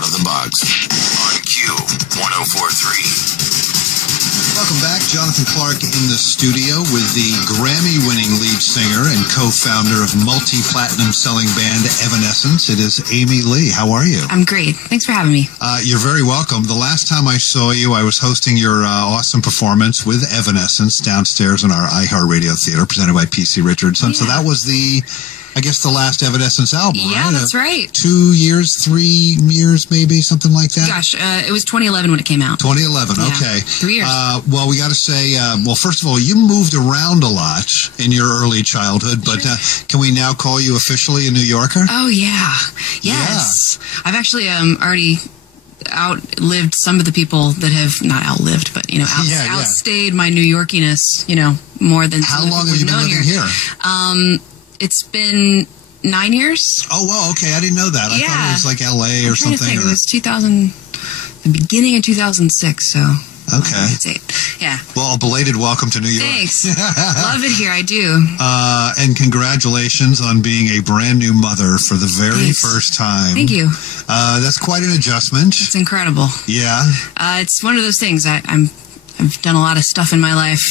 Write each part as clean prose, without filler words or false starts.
out of the box on Q.1043. Welcome back. Jonathan Clark in the studio with the Grammy-winning lead singer and co-founder of multi-platinum selling band Evanescence. It is Amy Lee. How are you? I'm great. Thanks for having me. You're very welcome. The last time I saw you, I was hosting your awesome performance with Evanescence downstairs in our iHeartRadio Theater, presented by P.C. Richardson. Yeah. So that was the last Evanescence album, yeah, right? That's right. 2 years, 3 years, maybe, something like that? Gosh, it was 2011 when it came out. 2011, yeah. Okay. 3 years. Well, we got to say, first of all, you moved around a lot in your early childhood, but can we now call you officially a New Yorker? Oh, yeah. Yes. Yeah. I've actually already outlived some of the people that have, not outlived, but, outstayed my New Yorkiness, more than How long have you been living here? It's been 9 years. Oh, well, okay. I didn't know that. I thought it was like L.A. or something. It was the beginning of 2006, so. Okay. It's 8. Yeah. Well, a belated welcome to New York. Thanks. Love it here. I do. And congratulations on being a brand new mother for the very first time. Thank you. That's quite an adjustment. It's incredible. Yeah. It's one of those things. I've done a lot of stuff in my life.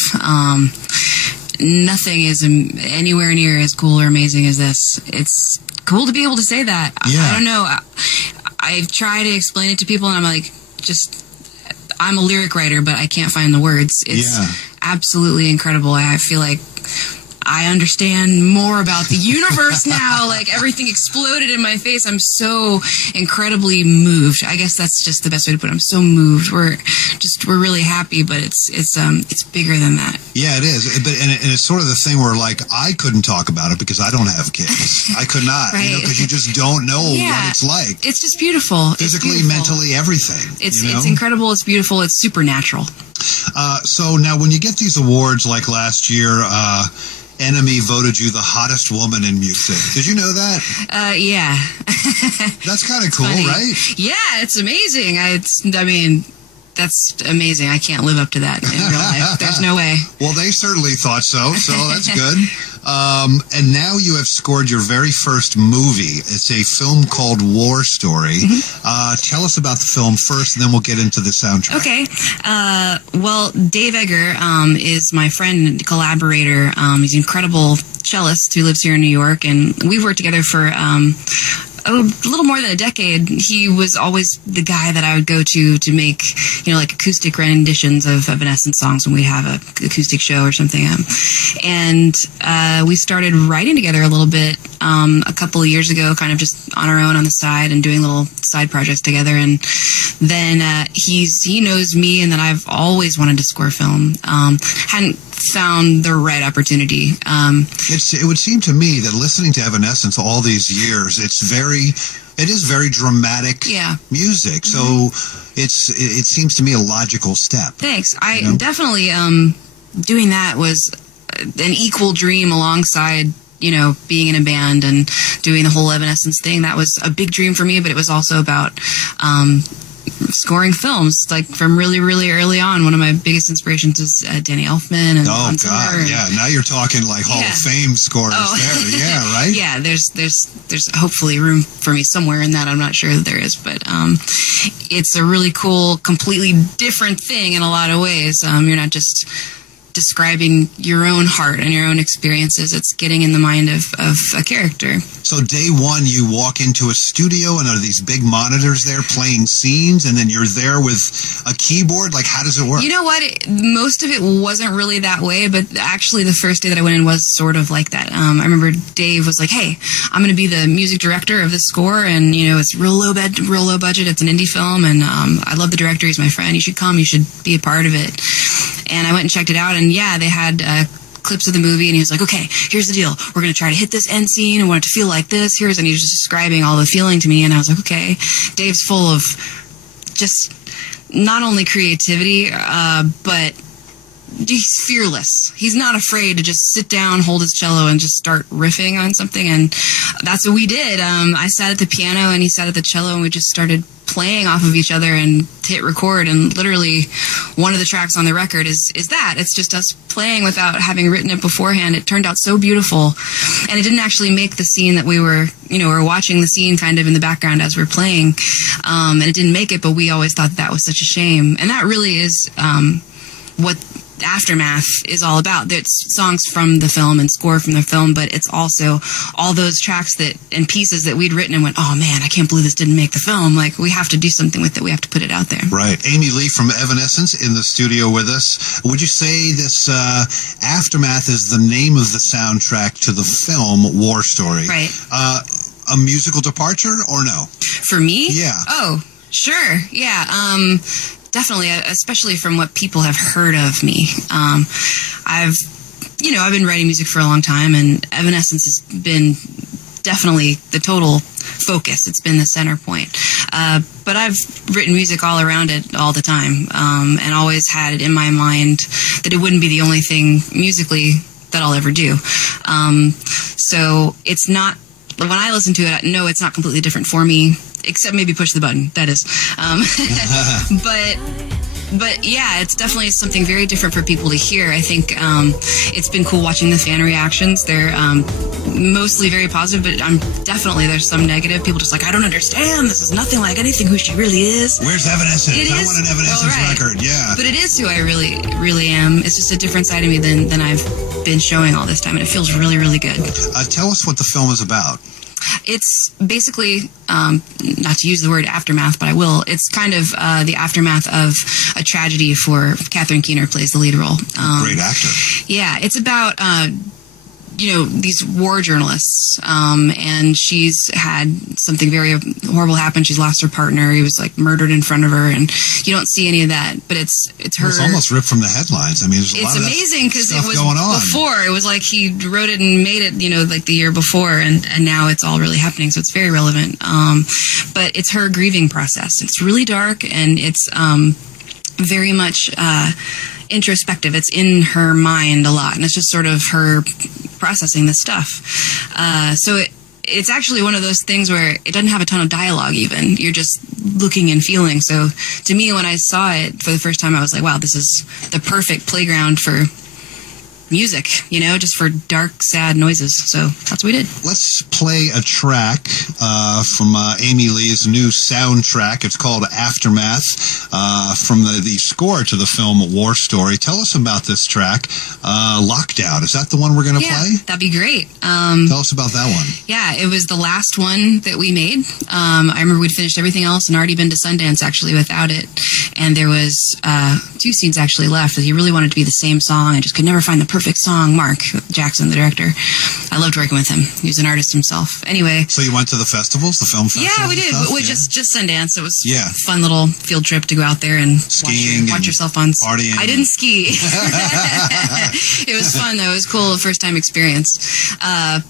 Nothing is anywhere near as cool or amazing as this. It's cool to be able to say that. Yeah. I don't know. I've tried to explain it to people, and I'm like, I'm a lyric writer, but I can't find the words. It's absolutely incredible. I feel like I understand more about the universe now. Like, everything exploded in my face. I'm so incredibly moved. I guess that's just the best way to put it. I'm so moved. We're really happy, but it's bigger than that. Yeah, it is. And it's sort of the thing where, like, I couldn't talk about it because I don't have kids. I could not, right. Because you just don't know what it's like. It's just beautiful. Physically, mentally, everything. It's incredible. It's beautiful. It's supernatural. So now, when you get these awards, like last year, Enemy voted you the hottest woman in music. Did you know that? Yeah. That's kind of cool, funny. Right? Yeah, it's amazing. That's amazing. I can't live up to that in real life. There's no way. Well, they certainly thought so that's good. And now you have scored your very first movie. It's a film called War Story. Mm-hmm. Tell us about the film first, and then we'll get into the soundtrack. Okay. Well, Dave Egger is my friend and collaborator. He's an incredible cellist who lives here in New York, and we've worked together for a little more than a decade. He was always the guy that I would go to make, like acoustic renditions of Evanescence songs when we have a acoustic show or something. And we started writing together a little bit a couple of years ago, kind of just on our own on the side and doing little side projects together. And then he knows me and that I've always wanted to score film. Hadn't found the right opportunity. It would seem to me that listening to Evanescence all these years, it is very dramatic music. So it seems to me a logical step. Thanks. I definitely doing that was an equal dream alongside being in a band and doing the whole Evanescence thing. That was a big dream for me, but it was also about scoring films, like from really, really early on. One of my biggest inspirations is Danny Elfman. And now you're talking like Hall of Fame scorers there. Yeah, right? Yeah, there's hopefully room for me somewhere in that. I'm not sure that there is, but it's a really cool, completely different thing in a lot of ways. You're not just describing your own heart and your own experiences. It's getting in the mind of a character. So day one, you walk into a studio and there are these big monitors there playing scenes, and then you're there with a keyboard. Like, how does it work? You know what? Most of it wasn't really that way, but actually the first day that I went in was sort of like that. I remember Dave was like, "Hey, I'm going to be the music director of this score, and it's real low budget. It's an indie film, and I love the director. He's my friend. You should come. You should be a part of it." And I went and checked it out, and they had clips of the movie, and he was like, "Okay, here's the deal. We're going to try to hit this end scene. I want it to feel like this. And he was just describing all the feeling to me, and I was like, okay. Dave's full of just not only creativity, but he's fearless. He's not afraid to just sit down, hold his cello, and just start riffing on something. And that's what we did. I sat at the piano and he sat at the cello, and we just started playing off of each other and hit record. And literally one of the tracks on the record is that. It's just us playing without having written it beforehand. It turned out so beautiful. And it didn't actually make the scene that we were, we're watching the scene kind of in the background as we're playing. And it didn't make it, but we always thought that was such a shame. And that really is what Aftermath is all about. It's songs from the film and score from the film, but it's also all those tracks and pieces that we'd written and went, oh man, I can't believe this didn't make the film. Like, we have to do something with it. We have to put it out there. Right. Amy Lee from Evanescence in the studio with us. Would you say this Aftermath is the name of the soundtrack to the film War Story? Right. A musical departure or no? For me? Yeah. Oh, sure. Yeah. Definitely, especially from what people have heard of me. I've been writing music for a long time, and Evanescence has been definitely the total focus. It's been the center point. But I've written music all around it all the time, and always had it in my mind that it wouldn't be the only thing musically that I'll ever do. So it's not, when I listen to it, no, it's not completely different for me. Except maybe push the button, that is. But yeah, it's definitely something very different for people to hear. I think it's been cool watching the fan reactions. They're mostly very positive, but there's some negative. People just like, I don't understand. This is nothing like anything who she really is. Where's Evanescence? I want an Evanescence record, yeah. But it is who I really, really am. It's just a different side of me than I've been showing all this time, and it feels really, really good. Tell us what the film is about. It's basically, not to use the word aftermath, but I will. It's kind of the aftermath of a tragedy for Catherine Keener plays the lead role. Great actor. Yeah, it's about these war journalists, and she's had something very horrible happen. She's lost her partner. He was like murdered in front of her, and you don't see any of that. But it's her. It's almost ripped from the headlines. I mean, there's a lot of amazing because it was going on. Before. It was like he wrote it and made it, like the year before, and now it's all really happening. So it's very relevant. But it's her grieving process. It's really dark, and it's very much introspective. It's in her mind a lot, and it's just sort of her processing this stuff. So it's actually one of those things where it doesn't have a ton of dialogue even. You're just looking and feeling. So to me, when I saw it for the first time, I was like, wow, this is the perfect playground for music, just for dark, sad noises. So that's what we did. Let's play a track from Amy Lee's new soundtrack. It's called Aftermath, from the score to the film War Story. Tell us about this track, Lockdown. Is that the one we're going to play? That'd be great. Tell us about that one. Yeah, it was the last one that we made. I remember we'd finished everything else and already been to Sundance actually without it. And there was 2 scenes actually left that he really wanted to be the same song. I just could never find the perfect song. Mark Jackson, the director. I loved working with him. He was an artist himself. Anyway. So you went to the festivals, the film festivals? Yeah, we did. Stuff? Just Sundance. It was a fun little field trip to go out there and watch yourself on partying. I didn't ski. It was fun though. It was cool, first time experience.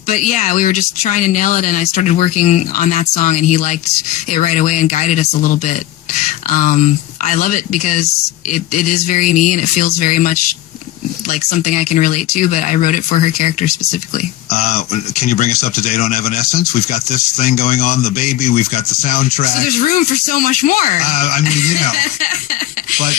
But yeah, we were just trying to nail it, and I started working on that song, and he liked it right away and guided us a little bit. I love it because it is very me, and it feels very much like something I can relate to, but I wrote it for her character specifically. Can you bring us up to date on Evanescence? We've got this thing going on, the baby, we've got the soundtrack. So there's room for so much more. I mean, But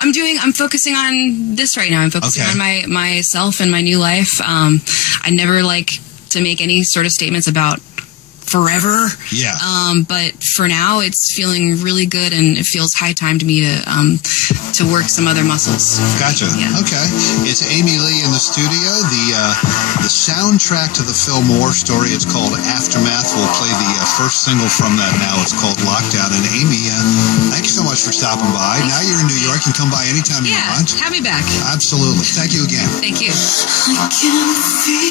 I'm focusing on this right now. I'm focusing on myself and my new life. I never like to make any sort of statements about forever. Yeah. But for now, it's feeling really good, and it feels high time to me to work some other muscles. Gotcha. Yeah. Okay. It's Amy Lee in the studio. The soundtrack to the film War Story, it's called Aftermath. We'll play the first single from that now. It's called Lockdown. And Amy, thank you so much for stopping by. Now you're in New York. You can come by anytime you want. Yeah, have me back. Absolutely. Thank you again. Thank you. I can feel